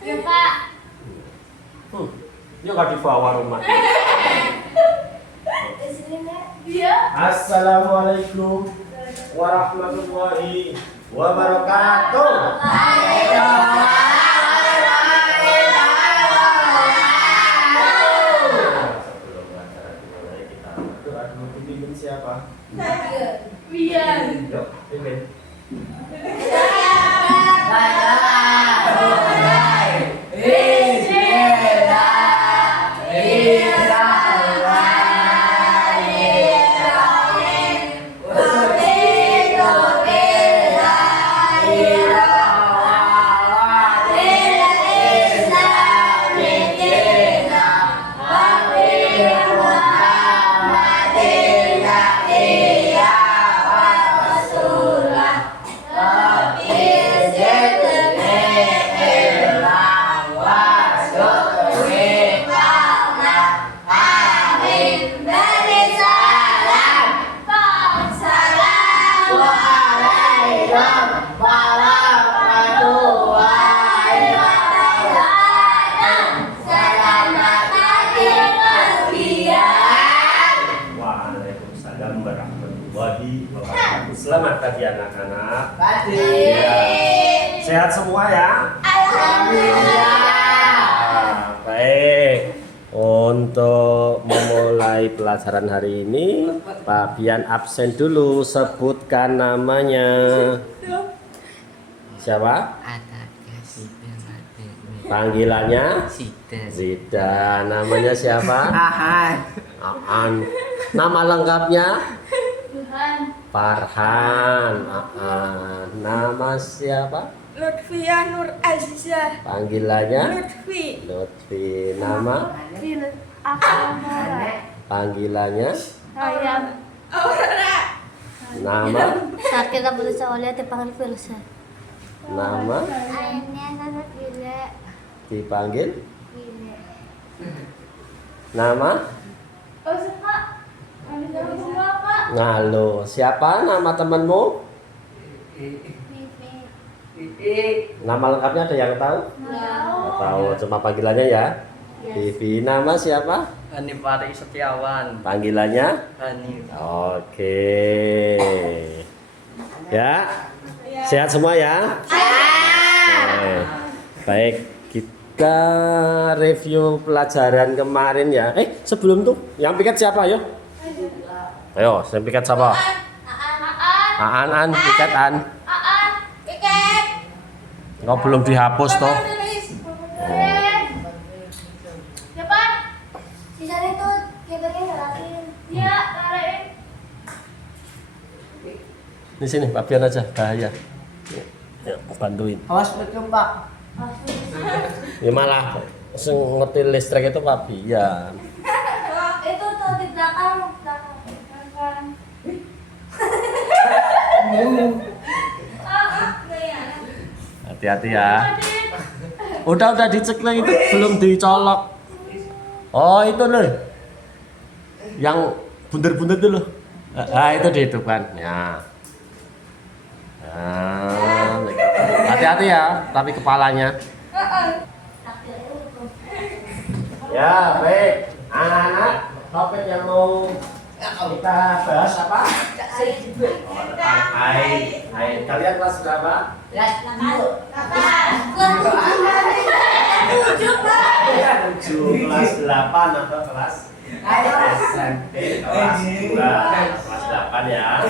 Ya Pak. Yuk kau dibawa rumah. Iya. Assalamualaikum warahmatullahi wabarakatuh. Siapa? Biar. Yuk, pimpin. Waalaikumsalam warahmatullahi wabarakatuh. Selamat pagi anak-anak. Ya. Sehat semua ya? Alhamdulillah. Baik. Untuk memulai pelajaran hari ini, Pak Bian absen dulu. Sebutkan namanya. Siapa? Panggilannya? Zida. Namanya siapa? Aan. Nama lengkapnya? Farhan. Aan. Nama siapa? Lutfia Nur Azizah. Panggilannya? Lutfi. Lutfi. Nama? Panggilannya? Ayam. Nama? Sakit apa tuh soalnya dipanggil Filsa. Nama? Ayahnya nama Gila. Dipanggil? Gila. Nama? Oh, Pak. Ada semua, Pak. Ngalo. Siapa nama temanmu? Vivi. Nama lengkapnya ada yang tahu? Nggak tahu, cuma panggilannya ya. Vivi. Nama siapa? Hanif Ari Setiawan. Panggilannya? Hanif. Oke. Ya. Sehat semua ya? Oke. Baik, kita review pelajaran kemarin ya. Sebelum tuh, yang piket siapa? Ayo. Ayo, yang piket siapa? Aan, piket An. Piket. Kau belum dihapus toh? Siapa? Sisanya tuh kita ngelakuin. Iya, tarik. Di sini, Pak Bian aja, bahaya. Ya, bantuin. Awas betul Pak. Ya malah ngerti listrik itu Pak Bian. Itu tuh di belakang. Hati-hati ya. Udah dicek itu belum dicolok. Oh itu loh, yang bunder-bunder itu loh. Itu dihidupkan. Ya. Hati-hati ya, tapi kepalanya. Ya baik, anak-anak, topik yang mau kita bahas apa? Hai. Kalian kelas berapa? Kelas 8 atau kelas SMP kelas 2 kelas 8 ya.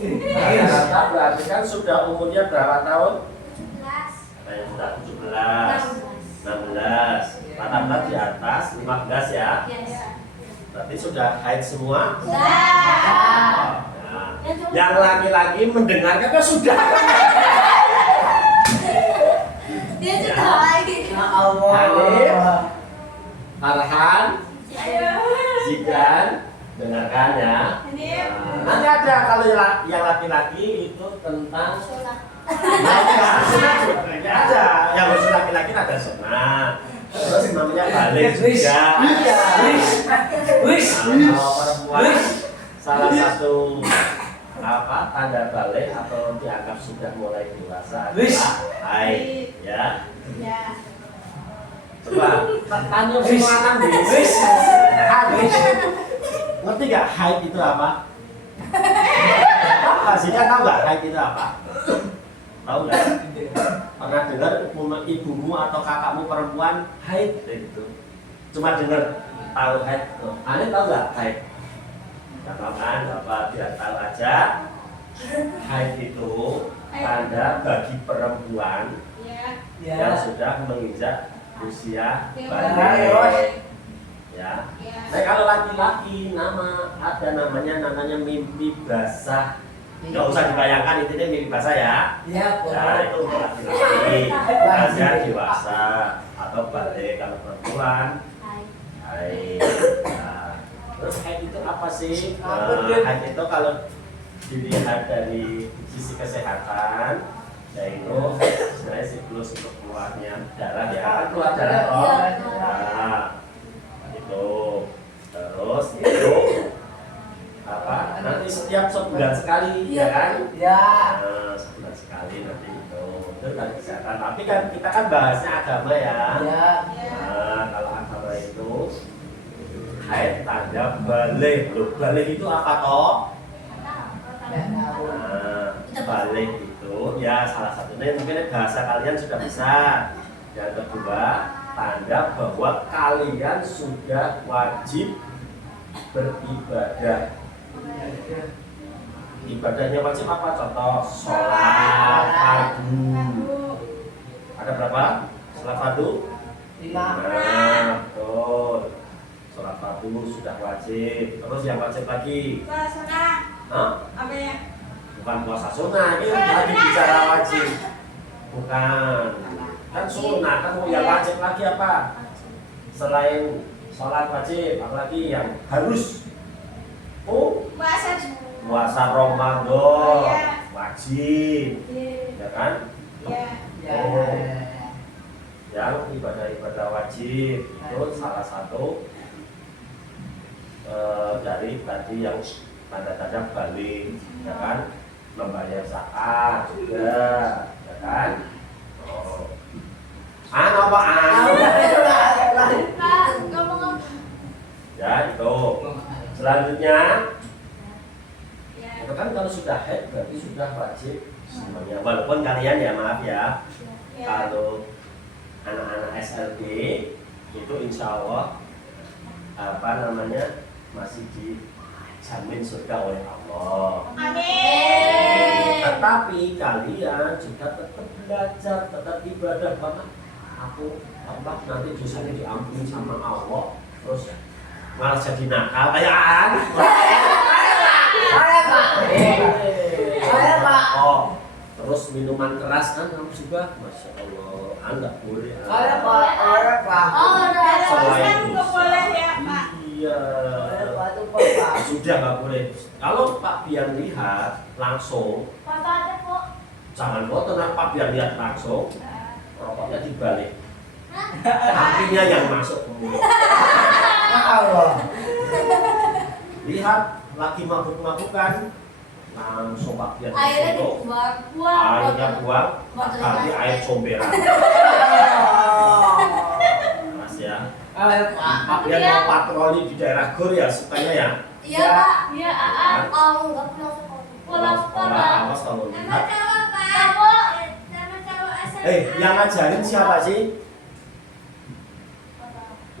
Rata-rata berarti kan sudah umurnya berapa tahun? Ada yang sudah 17, 16, rata-rata di atas 15 ya. Berarti sudah haid semua? Nah, yang laki-laki mendengarkan kan sudah. Dia sudah lagi. Hanif, Farhan, Zidan, dengarkan ya. Nanti ada kalau yang laki-laki itu tentang sunat juga ada. Yang khusus laki-laki ada sunat. Terus namanya balik juga. Kalau perempuan salah satu apa tanda balik atau dianggap sudah mulai dewasa adalah haid, ya. Coba tanya semua anak bis. Ngerti gak haid itu apa? Apa sih? Kan tahu gak haid itu apa? Tahu gak? Pernah dengar ibumu atau kakakmu perempuan haid gitu? Cuma dengar tahu haid. Aneh tahu gak haid? Gak tahu kan? Bapak tidak tahu aja. Haid itu tanda bagi perempuan yang sudah menginjak usia balik. Ya. Nah kalau laki-laki namanya mimpi basah. Nggak usah dibayangkan intinya mimpi basah ya. Iya, Ya itu untuk laki-laki. Usia dewasa atau balik kalau perempuan. Haid. Nah, terus haid itu apa sih? Haid itu kalau dilihat dari sisi kesehatan, yaitu sebenarnya siklus untuk keluarnya darah ya, kan keluar darah toh. Nah, itu terus itu apa? Nanti setiap sebulan sekali, ya kan? Ya. Nah, sebulan sekali nanti itu dari kesehatan. Tapi kan kita kan bahasnya agama ya. Ya. Nah, kalau agama itu haid tanda balik. Loh, balik itu apa toh? Nah, balik itu ya salah satunya mungkin bahasa kalian sudah bisa. Yang kedua, tanda bahwa kalian sudah wajib beribadah. Ibadahnya wajib apa? Contoh sholat fardu. Ada berapa? Sholat fardu? 5. Nah, betul. Sholat fardu sudah wajib. Terus yang wajib lagi? Hah? Bukan puasa sunnah, ini lagi bicara wajib. Bukan. Kan sunnah, kan yang wajib lagi apa? Selain sholat wajib, apalagi yang harus? Puasa Ramadan wajib, ya kan? Yang ibadah-ibadah wajib itu salah satu dari tadi yang tanda-tanda balik, ya kan? Membayar zakat juga, ya kan? Apa ya itu. Selanjutnya itu kan kalau sudah haid berarti sudah wajib semuanya. Walaupun kalian ya maaf ya, kalau anak-anak SLB itu insya Allah apa namanya masih dijamin surga oleh Allah. Amin. Tetapi kalian juga tetap belajar, tetap ibadah karena aku Allah nanti dosanya diampuni sama Allah, terus malah jadi nakal kayaan. Oh, terus minuman keras kan kamu juga, masya Allah, anda boleh. Selain iya, sudah nggak boleh. Kalau Pak Bian lihat langsung, jangan foto, nah Pak Bian lihat langsung, rokoknya dibalik, apinya yang masuk ke mulut. Lihat lagi mabuk-mabukan, langsung Pak Bian Airnya foto, airnya buang, ganti air comberan. Mas ya, Pak Bian mau patroli di daerah Gor ya sukanya ya. Iya Pak. Iya, Aan. Enggak pulang Sekolah. Awas kalau lihat. Kamu Yang ngajarin siapa sih?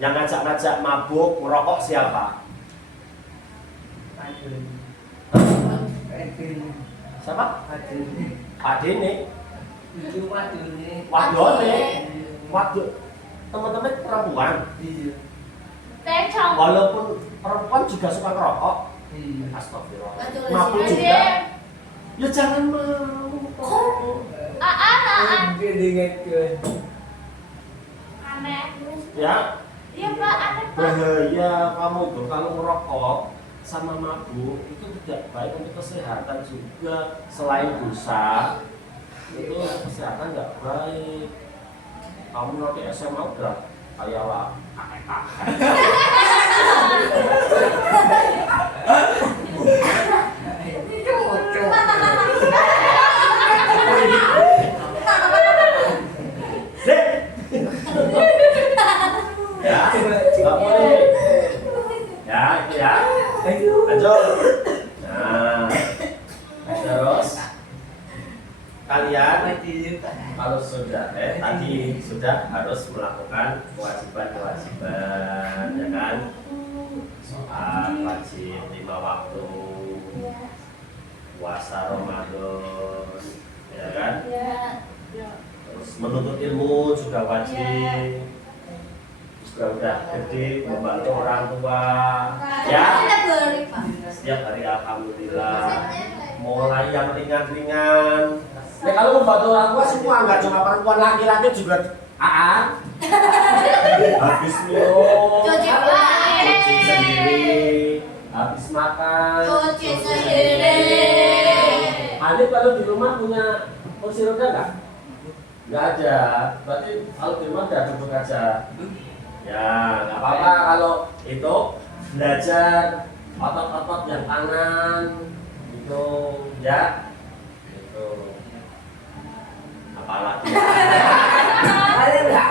Yang ngajak-ngajak mabuk, merokok siapa? Siapa? Pak Dene. Waduh, teman-teman perempuan. Tencong. Walaupun perempuan juga suka ngerokok. Astagfirullah. Mabuk juga. Ya jangan mau. Aan. Aneh. Ya, Iya Pak, aneh Pak. bahaya kamu itu kalau merokok sama mabuk itu tidak baik untuk kesehatan juga. Selain dosa, itu kesehatan nggak baik. Kamu nanti SMA udah kayak lah kakek-kakek. sudah tadi sudah harus melakukan kewajiban-kewajiban, ya kan? Sholat wajib 5 waktu, puasa Ramadan, ya kan? Terus menuntut ilmu juga wajib. Juga udah gede membantu orang tua, ya. Setiap hari alhamdulillah. Mulai yang ringan-ringan. Nah, kalau membantu orang tua semua, nggak cuma perempuan, laki-laki juga. Habis minum, Cuci cuci sendiri, habis makan, Cuci sendiri. Hanif kalau di rumah punya kursi roda nggak? Nggak ada. Berarti kalau di rumah udah duduk aja. Ya, nggak apa-apa kalau itu belajar otot-otot yang tangan itu, ya. Itu. Apalagi? Ada nggak?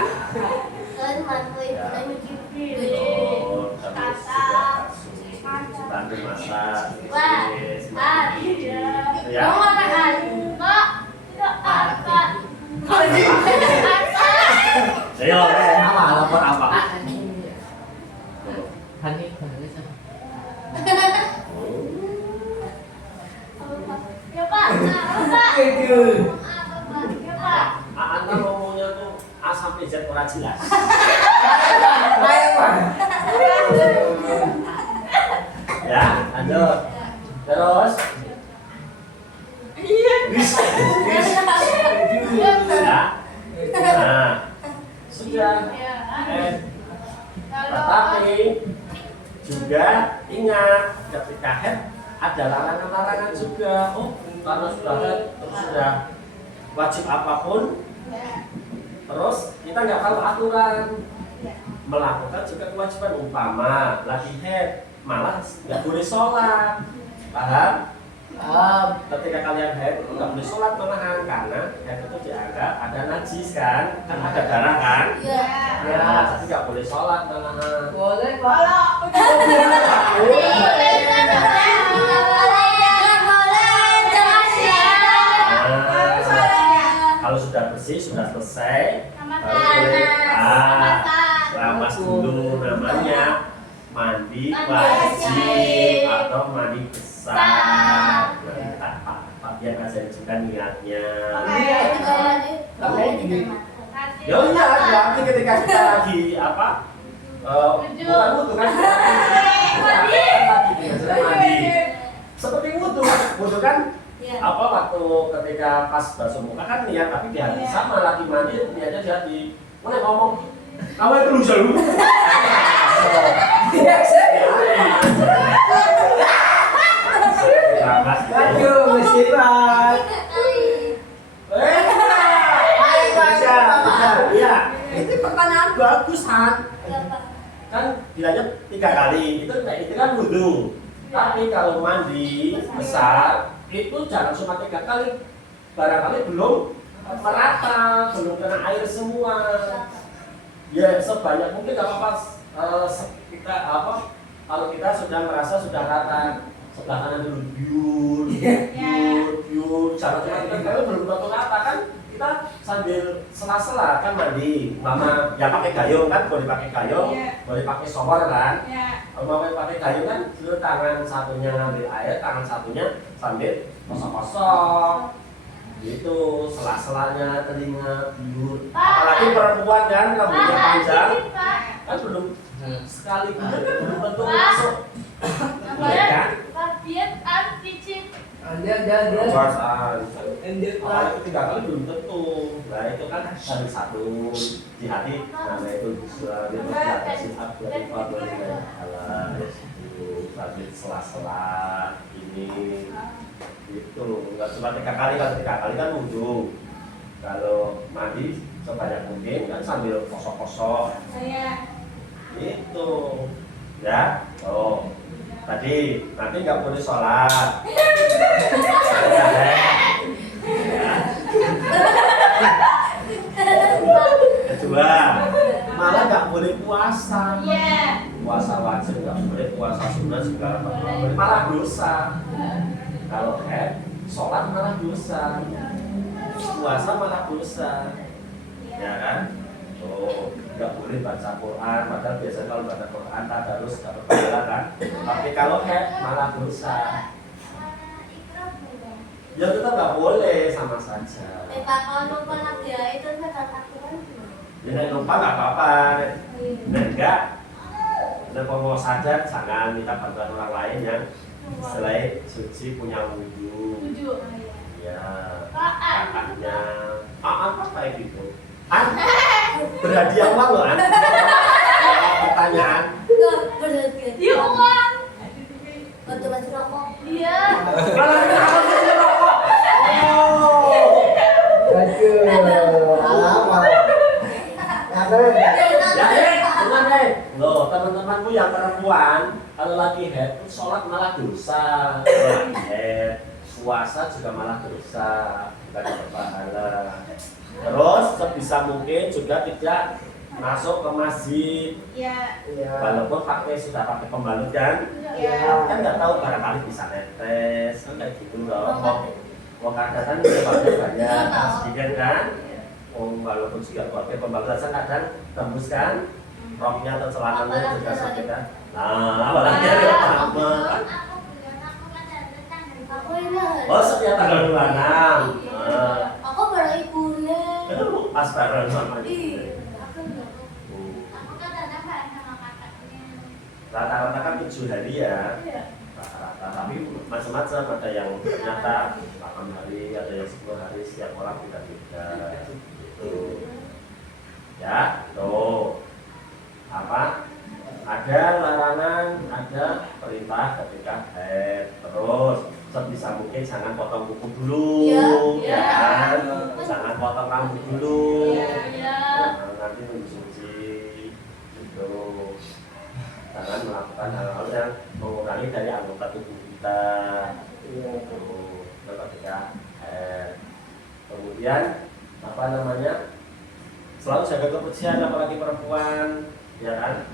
Kan mantu ibu dan nyuci Oh, terus juga bantu masak, bisnis, mandi, ya. Kamu makan Kak, tidak apa. Ayo, apa? Lapor apa? Hanif, Hanif sama. Ya Pak, Pak. Ya Pak. Anda ngomongnya tuh A sampai Z orang jelas. Ayo, Pak. Ya, lanjut. Terus. Ya. Nah, sudah. Tetapi juga ingat ketika head ada larangan-larangan juga. Oh, karena sudah head terus sudah wajib apapun. Terus kita nggak tahu aturan melakukan juga kewajiban, umpama lagi head malah nggak boleh sholat, paham? Ketika kalian haid itu nggak boleh sholat malahan karena haid itu dianggap ada najis kan ada darah kan, ya jadi nggak boleh sholat malahan. Boleh, Pak. Kalau sudah bersih sudah selesai baru boleh keramas dulu, namanya mandi wajib atau mandi besar. Nanti Pak Bian kasih juga niatnya. Ya iya, berarti ketika kita lagi apa? Bukan wudhu kan? Mandi. Seperti wudhu kan? Apa waktu ketika pas basuh muka kan niat, tapi di hati sama lagi mandi niatnya di hati. Mulai ngomong, kamu itu lusa lu. Aduh, musibat. Iya, itu pertanyaan bagus Han. Kan bilangnya 3 kali, itu kan wudhu. Tapi kalau mandi besar itu jangan cuma 3 kali, barangkali belum merata, belum kena air semua. Ya sebanyak mungkin nggak apa-apa. Kita apa? Kalau kita sudah merasa sudah rata, sebelah kanan dulu biur, jangan cuma 3 kali belum tentu rata kan. Kita sambil sela-sela kan mandi, mama ya pakai gayung kan, boleh pakai gayung, boleh pakai shower kan. Kalau mau pakai gayung kan, dulu tangan satunya ngambil air, tangan satunya sambil kosong-kosong. Gitu, sela-selanya telinga biur. Apalagi perempuan kan, rambutnya panjang, kan belum sekali kan belum tentu masuk. Iya kan? Dia. Perasaan. Apalagi 3 kali belum tentu. Nah itu kan dari satu di hati. Nah itu dia berkata silap dari Pak Allah itu sambil sela-sela ini. Itu nggak cuma 3 kali, kalau 3 kali kan wudhu. Kalau mandi sebanyak mungkin kan sambil kosong-kosong. Itu ya. Oh tadi nanti nggak boleh sholat. Kedua, malah nggak boleh puasa. Puasa wajib nggak boleh, puasa sunnah segala macam, malah dosa. Kalau sholat malah dosa, puasa malah dosa. sambil baca Quran, padahal biasanya kalau baca Quran tadarus dapat pahala kan. Tapi kalau malah dosa. Ya tetap nggak boleh, sama saja. Pak, kalau lupa lagi ya itu saya Al-Quran. Ya nek lupa nggak apa-apa. Nek enggak, nek mau sadar jangan minta bantuan orang lain yang selain suci punya wudhu. Ya, kakaknya. Apa kayak gitu? Berhadiah uang loh, pertanyaan. Berhenti. uang. Waktu masih rokok. Iya. Malah kenapa sih rokok? Oh. Aduh, lama. Ya, loh, teman-temanku yang perempuan kalau lagi head, sholat malah dosa. Kalau lagi head, puasa juga malah dosa, bukan dapat pahala. Terus sebisa mungkin juga tidak masuk ke masjid. Iya. Walaupun sudah pakai pembalut kan, kan nggak tahu barangkali bisa netes, kan kayak gitu loh. Mau kadang banyak masjid kan, walaupun juga pakai pembalut kadang tembus kan, roknya atau celananya juga sampai kan. Nah, apalagi ada apa? Aku ini. Oh, setiap tanggal 26. Aku baru ibunya. Pas bareng sama Iya. rata-rata kan 7 hari ya, rata-rata, tapi macam-macam, ada yang ternyata 8 hari, ada yang 10 hari, setiap orang beda-beda gitu ya. Tuh apa, ada larangan, ada perintah ketika haid. Terus sebisa mungkin jangan potong kuku dulu, Ya. kan, jangan potong rambut dulu, Iya. nanti suci gitu. Jangan melakukan hal-hal yang mengurangi dari anggota tubuh kita. Ketika kemudian apa namanya, selalu jaga kebersihan, apalagi perempuan, ya kan?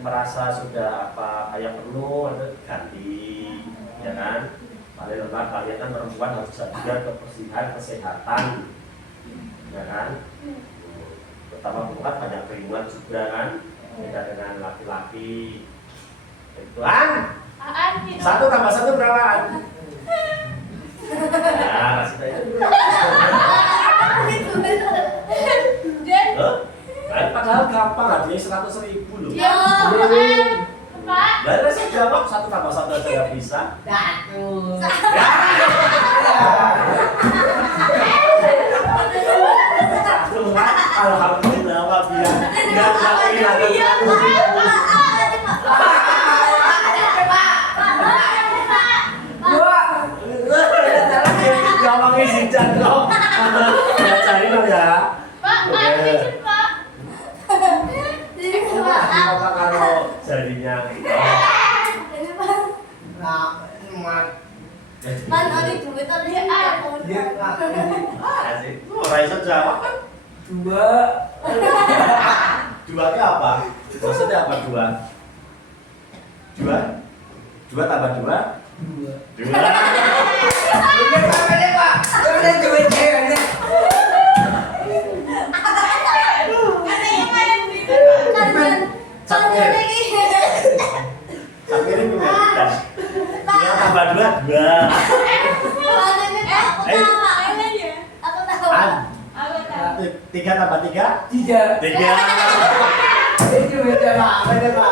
Merasa sudah apa kayak penuh, ada ganti, ya kan? Paling lemah kalian kan perempuan harus jaga kebersihan, kesehatan, ya kan? Pertama perempuan banyak keringat juga kan, beda dengan laki-laki. Ituan. Satu tambah satu berapaan? Nah, kasih tahu itu. Padahal gampang, hadiahnya 100.000 loh. Pak. Dari saya jawab satu tambah satu aja nggak bisa. Alhamdulillah, apabila nggak ngomongin si Chandro, ya cari dong ya. Pak, izin Pak. Apa kalau jadinya? Pan ada duit tadi Asik. Orang iso jawab kan? Duanya apa? Maksudnya apa dua? Dua tambah dua? Dua. Tapi ini bukan. Dua tambah dua, dua. Tiga tambah tiga? Tiga. Itu beda Pak, beda Pak.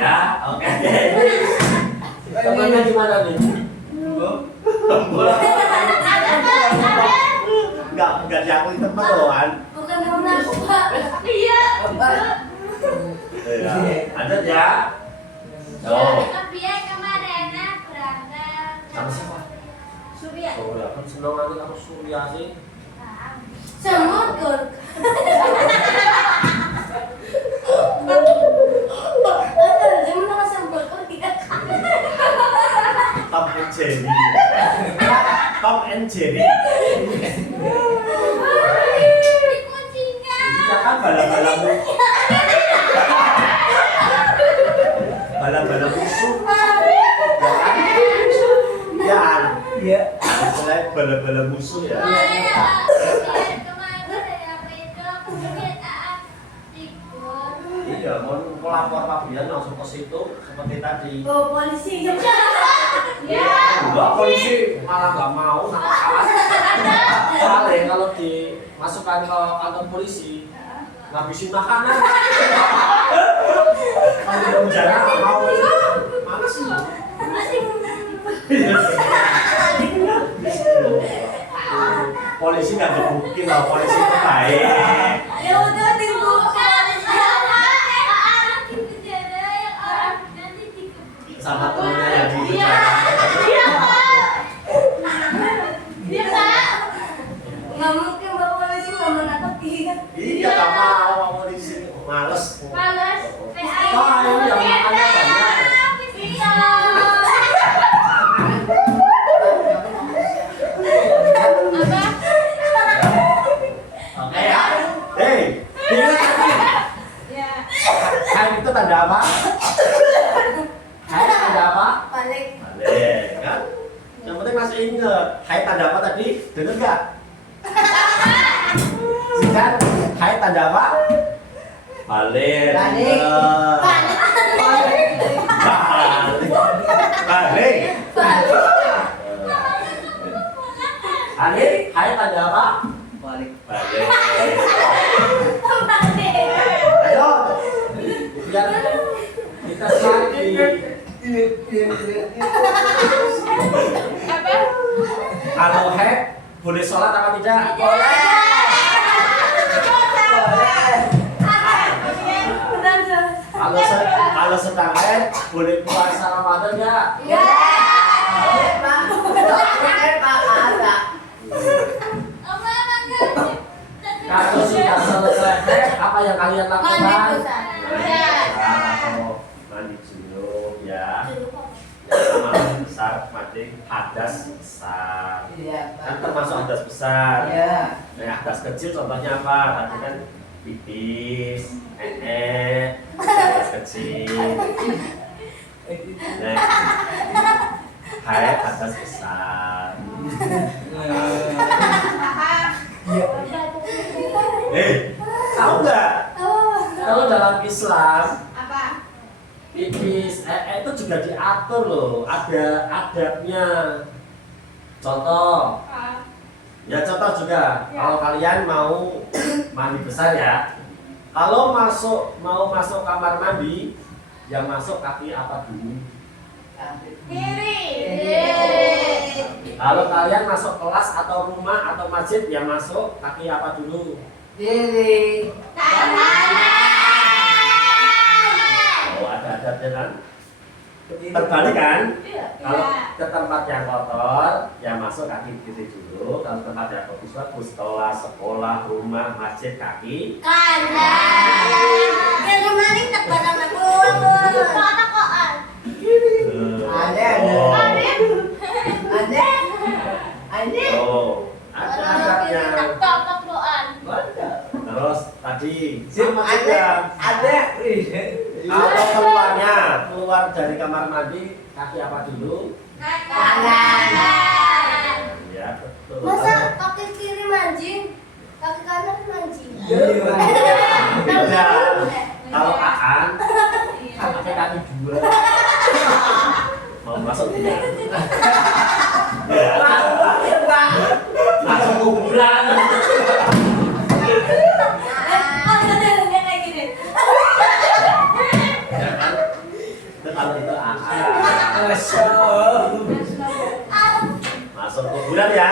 Ya, oke. Temannya gimana nih? Enggak diakui teman loh, An. Bukan temen aku, Pak. Iya. Ya, lanjut ya. Oh, sama siapa? Surya. Surya, kan seneng banget kamu Surya sih. Semut Gur. Tom and Jerry. Tom and Jerry. Iya kan bala-bala bala-bala musuh. Ya kan? Ya, Iya. Selain bala-bala musuh ya. Iya, mau lapor Pak Bian langsung ke situ seperti tadi. Oh, polisi. Enggak, polisi malah nggak mau nakal. Soalnya kalau dimasukkan ke kantor polisi, ngabisin makanan. Kalau di penjara nggak mau. Mana sih? Polisi nggak gebukin loh, polisi itu baik. Ya udah dibuka. Sama temennya yang di Iya. Iya, Kak. Nggak mungkin bawa polisi nggak mau nangkep dia. Iya, nggak mau Pak polisi, males. Males. Wah, ini yang makannya banyak. Iya. Oke ya. Hei, ingat lagi. Ya. Hai itu tanda apa? Hai tanda apa? Balik. Balik, kan? Yang penting masih ingat. Hai tanda apa tadi? Dengar nggak? Kan? Hai tanda apa? Balik. Balik. Balik. Balik. Hai tanda apa? Balik. Balik. Ayo. Biar kita lagi. Apa? Kalau hack boleh sholat apa tidak? Kalau sedang hack boleh puasa Ramadan nggak? Kalau sudah selesai hack, apa yang kalian lakukan? Mandi junub ya. Mandi besar, mandi hadas besar. Kan termasuk hadas besar. Nah, hadas kecil contohnya apa? Tadi kan pipis, hadas kecil. Nah, haid hadas besar. Tahu nggak? Kalau dalam Islam Apa? pipis itu juga diatur loh, ada adabnya. Contoh, ya contoh juga. Kalau kalian mau mandi besar ya, kalau mau masuk kamar mandi, yang masuk kaki apa dulu? Kiri. Kalau kalian masuk kelas atau rumah atau masjid, yang masuk kaki apa dulu? Oh, ada adabnya kan? Terbalik kan? Kalau ke tempat yang kotor, yang masuk kaki kiri dulu. Kalau tempat yang bagus, kelas, sekolah, rumah, masjid, kaki Kanan. Yang kemarin tak barang aku. Kotak-kotak. Oh, ada adabnya. Kotak-kotak. Terus tadi sama juga. Kalau keluar dari kamar mandi, kaki apa dulu? Kanan. Ya betul. Masa kaki kiri mancing, kaki kanan mancing? Beda. Kalau Aan, pakai kaki dua. Mau masuk dia. Masuk kuburan. Kayak gini. Ya kan? Itu kalau itu Aan. Masuk kuburan ya.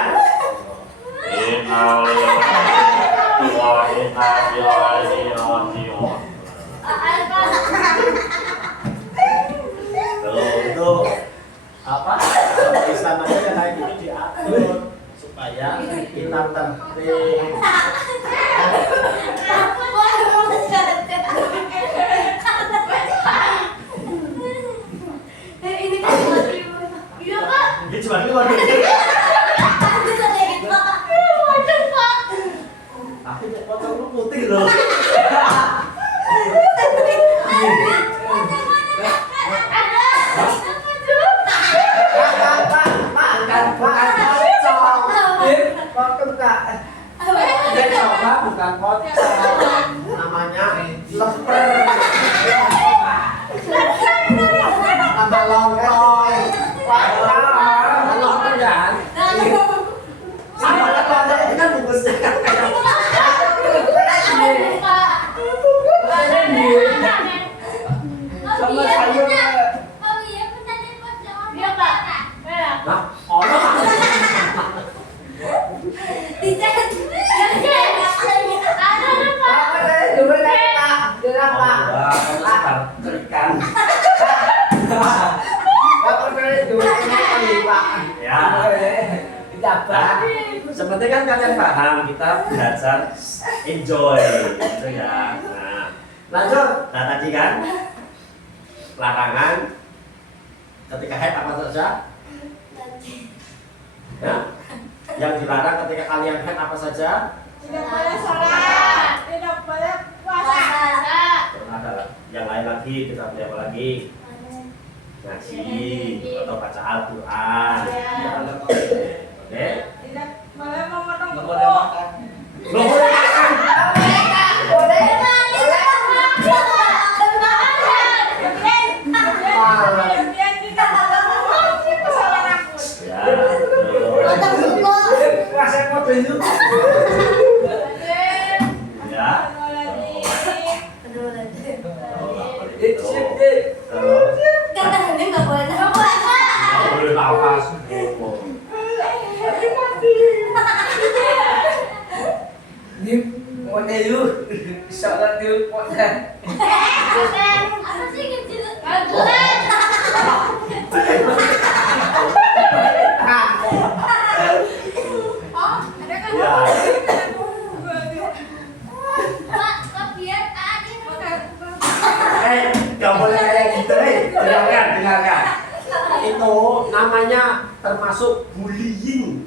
Kalau itu apa? Islam aja yang kayak gitu diatur supaya kita tertib. Ini kan iya Pak. Ini cuma dulu waduh. Bisa kayak gitu Pak. Waduh Pak. Tapi potong lu putih loh. Ada. Bukan apa? Bukan pocong. Namanya lemper. Sama lontong. Lontong kan? Sama lontong ini kan bungkusnya kan kayak sama sayur. Nah, orang ikan. Ya. Seperti kan kalian paham, kita belajar enjoy, gitu ya. Nah, lanjut. Nah tadi kan larangan ketika haid apa saja? Ya. Yang dilarang ketika kalian haid apa saja? Tidak boleh sholat, tidak boleh puasa. Ada yang lain lagi, kita boleh apa lagi? Ngaji atau baca Al-Quran. Oke? Tidak boleh memotong kuku. Belum boleh makan. Kemudian kita memotong pesawat rambut. Ya. Ya. Boleh nafas. Ini mau nelu, sholat dulu potnya. Gak boleh kayak gitu, dengarkan. Itu namanya termasuk bullying.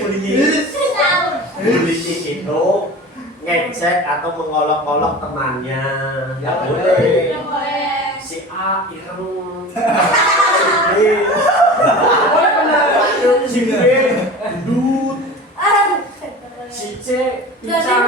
Bullying. Bullying itu ngecek atau mengolok-olok temannya. Gak boleh. Si A ireng. Si B gendut. Si C pincang.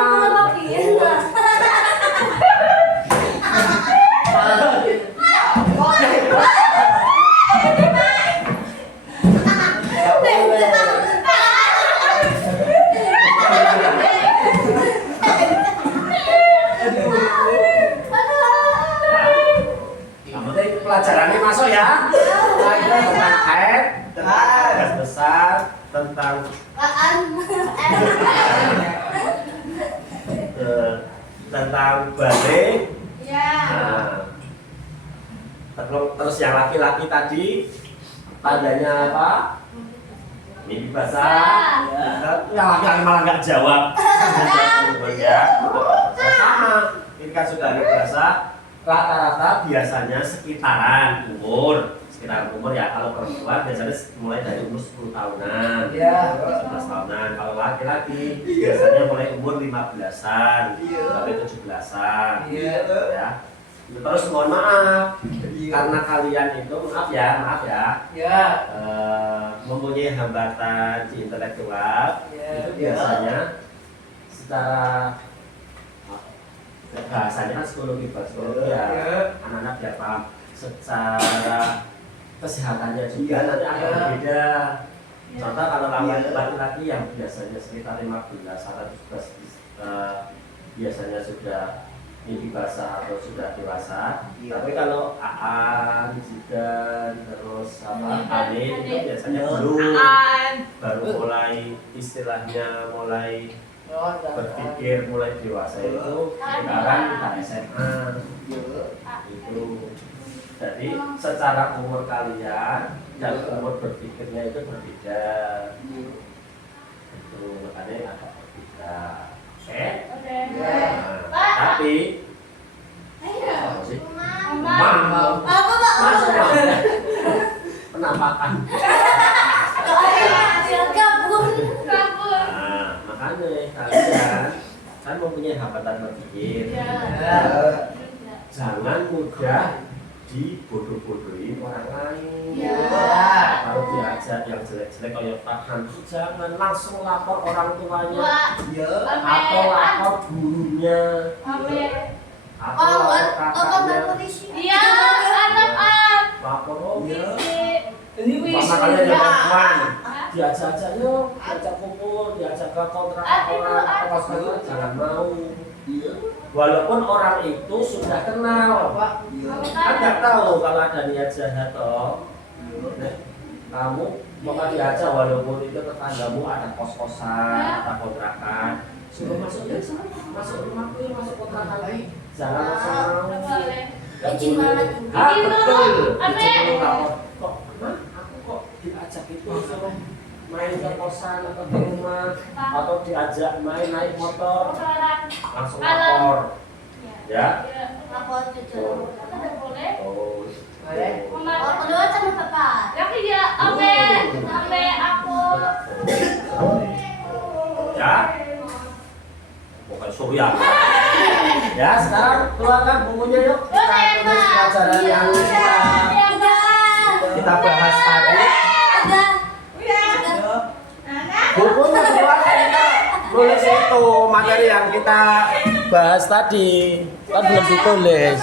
Pelajarannya masuk ya. Tentang haid, tentang gas besar, tentang tentang balik. Terus yang laki-laki tadi tandanya apa? Mimpi basah. Yang laki-laki malah nggak jawab. Ya. Sama. Ini kan sudah basah. Rata-rata biasanya sekitaran umur ya. Kalau perempuan biasanya mulai dari umur 10 tahunan, 11 tahunan. Kalau laki-laki biasanya mulai umur 15-an sampai 17-an. Ya. Terus mohon maaf karena kalian itu maaf ya. Mempunyai hambatan di intelektual itu biasanya secara bahasanya kan psikologi ya, anak-anak biar paham secara kesehatannya juga nanti akan berbeda. Contoh kalau laki-laki yang biasanya sekitar 15 atau 17 biasanya sudah mimpi basah atau sudah dewasa. Tapi kalau Aan, Zidan, terus Anin itu biasanya belum, baru mulai istilahnya mulai berpikir mulai dewasa itu sekarang kita SMA itu. Jadi secara umur kalian dan umur berpikirnya itu berbeda. Itu makanya agak berbeda. Oke? Tapi penampakan. Makanya kalian kan mempunyai hambatan berpikir. Jangan mudah dibodoh-bodohin orang lain. Kalau diajak aja yang jelek-jelek kayak tahan jangan langsung lapor orang tuanya Ya. atau lapor gurunya atau lapor kakaknya Iya, anak lapor oh Ya. Ini mama kalian yang teman diajak yuk diajak kumpul diajak ke kontrak orang ke kos-kosan jangan mau Iya. walaupun orang itu sudah kenal Iya. kan nggak tahu kalau ada niat jahat toh. Nah, kamu mau diajak walaupun itu tetanggamu ada kos-kosan ada kontrakan suruh masuk ya masuk rumahku masuk kontrakan jangan langsung mau Izin mana tuh? betul Ame. izin dulu lapor kok mah aku kok diajak itu suruh main ke kosan atau ke rumah atau diajak main naik motor langsung lapor ya Lapor cucu. oh Boleh. Oh, kedua sama papa. ya bukan suruh ya ya sekarang keluarkan bukunya yuk kita tulis pelajaran yang kita bahas tadi bukunya keluarkan kita nulis itu materi yang kita bahas tadi kan belum ditulis